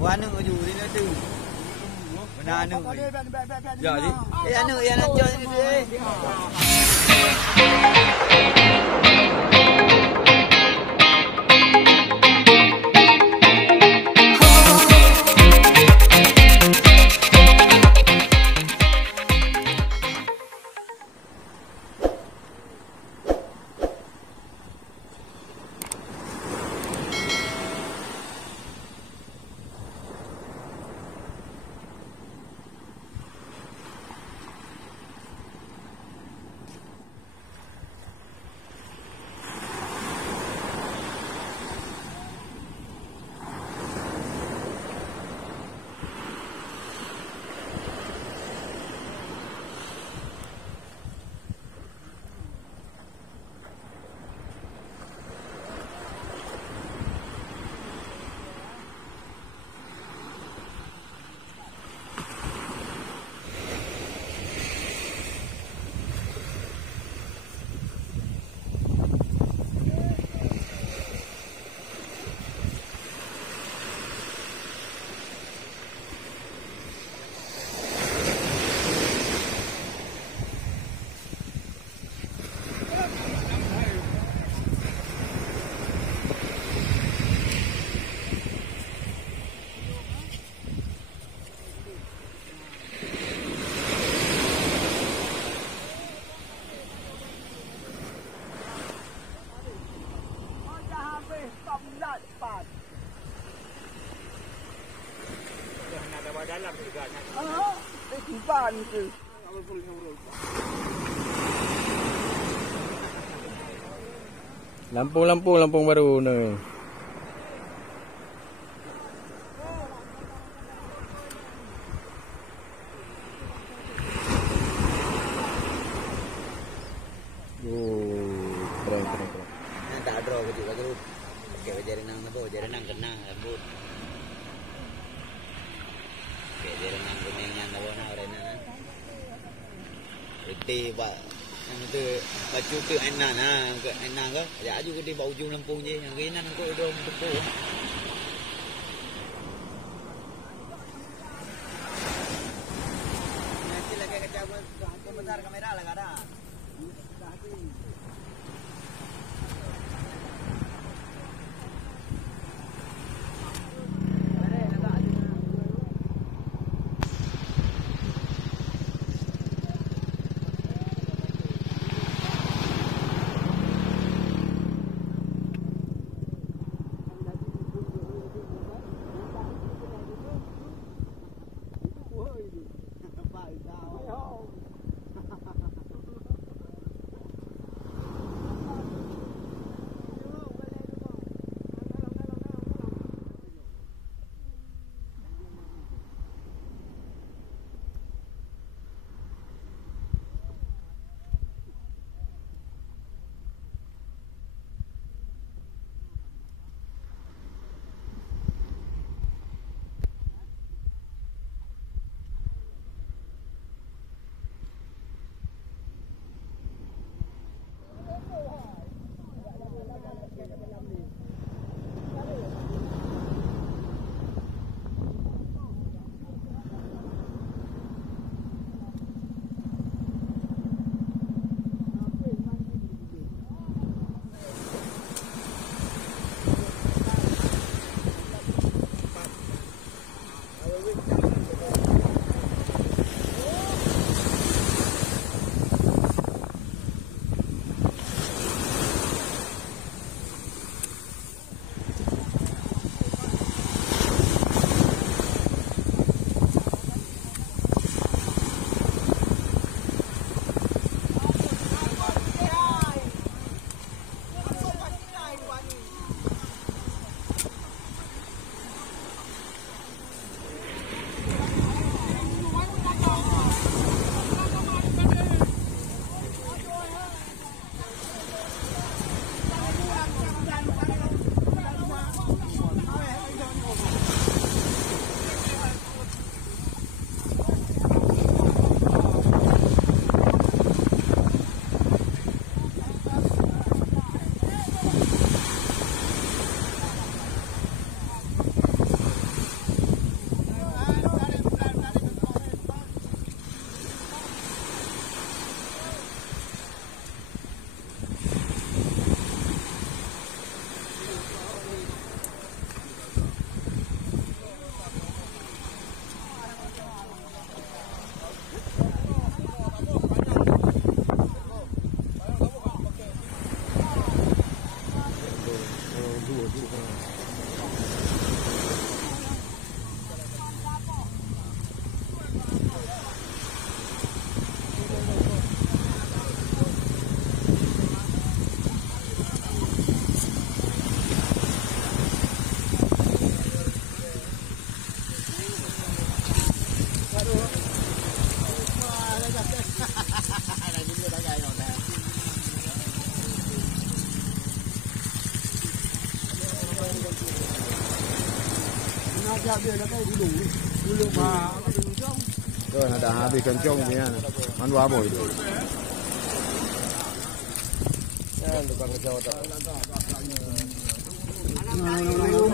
Warna baju ni nak tu. Mana anu? Ya ni. Anu yang nak jual ni dia. Dalam juga kan. Simpan tu. Lampung baru ni. Keren. Tak ada kecil tu. Pakai baju renang tu, baju renang kena rambut. Dia renang kuningan apa nak renang. Reti buat yang tu baju tu enak ke enak ke. Ya juga di bau ujung Lampung je yang kena nak kau dom tepu. Nanti lagi kacau besar kamera lah ada. Rồi là đã bị kencong punya, manwa boy.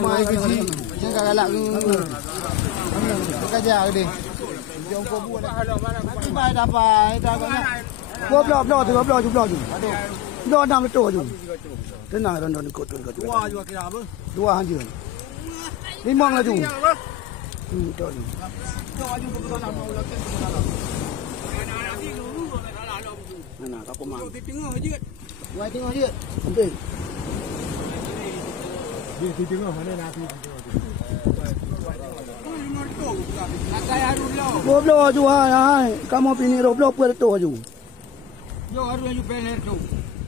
Mai kecil, jangan galak kerja ni. Jom kau buat. Mai dapat, kau blow tu. Blow dalam tu tu. Tenang, don ikut. Dua juga kira apa? Dua hanya. Lima lah tu. Betul. Mana kau komang? Tengah je. Wai tengok dia. Betul. Di tengah mana nanti. Roblo tu hai. Kamu pilih roblo per tu aju. Yo harus aju peler tu.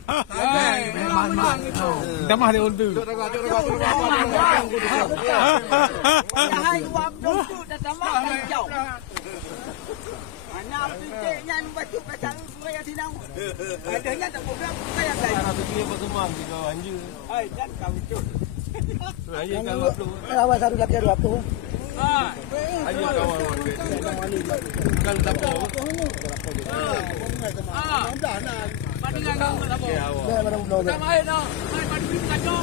Hai, man. Damah dia untu. Hai, wap tu dah damah dah jauh. Hanya pikirnya baca kacang supaya tidak. Adanya tak program supaya saya. Satu dia berteman di kawan je. Hai, dan kami tu. Ayah kawan tu. Awak satu lagi ada apa? Ayah kawan tu. Bukan tak apa. Bandingan kamu tak apa. Sama air nak. Mari padu kacau.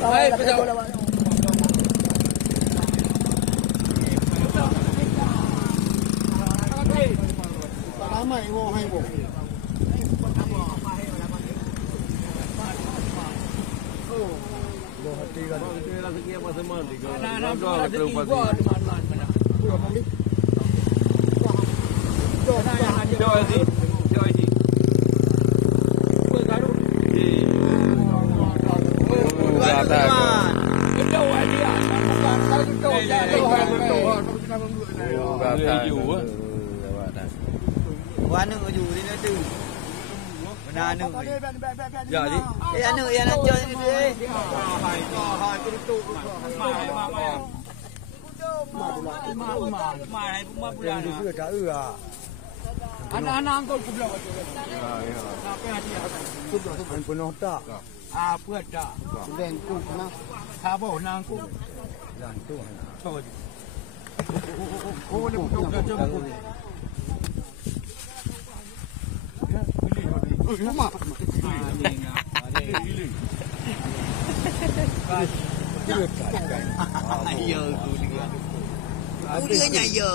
Baik, betul. Ramai wo hai wo. Quá nữa dù đi nữa từ Mana nữa giờ đi anh nữa anh chơi đi Anak-anak kau kubla. Penuh tak? Apa dah? Bengkok kena. Apa nangku? Jantung. Oh, ni betul dah jom. Mama. Giờ tôi đi. Tôi đi ở nhà giờ.